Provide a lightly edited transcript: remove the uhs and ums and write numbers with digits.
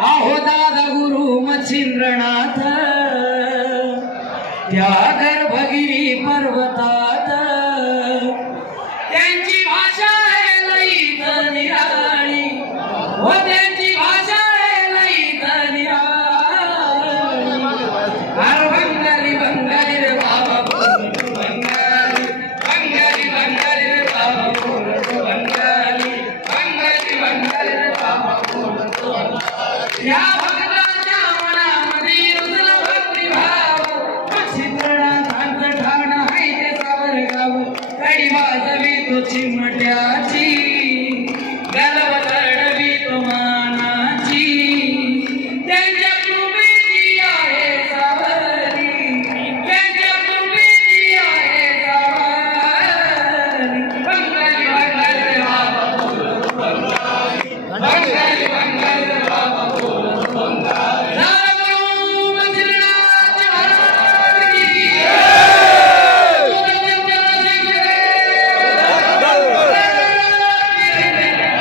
आहो दादा गुरु मच्छिंद्रनाथ त्या गर्भगिरी पर्वतात त्यांची भाषा आहे लईत निराळी हो त्यांची भाषा आहे लईत निराळी बंगाली बंगाली रे बाबा बंगाली बंगाली बंगाली रे बाबा बंगाली बंगाली बंगाली रे बाबा या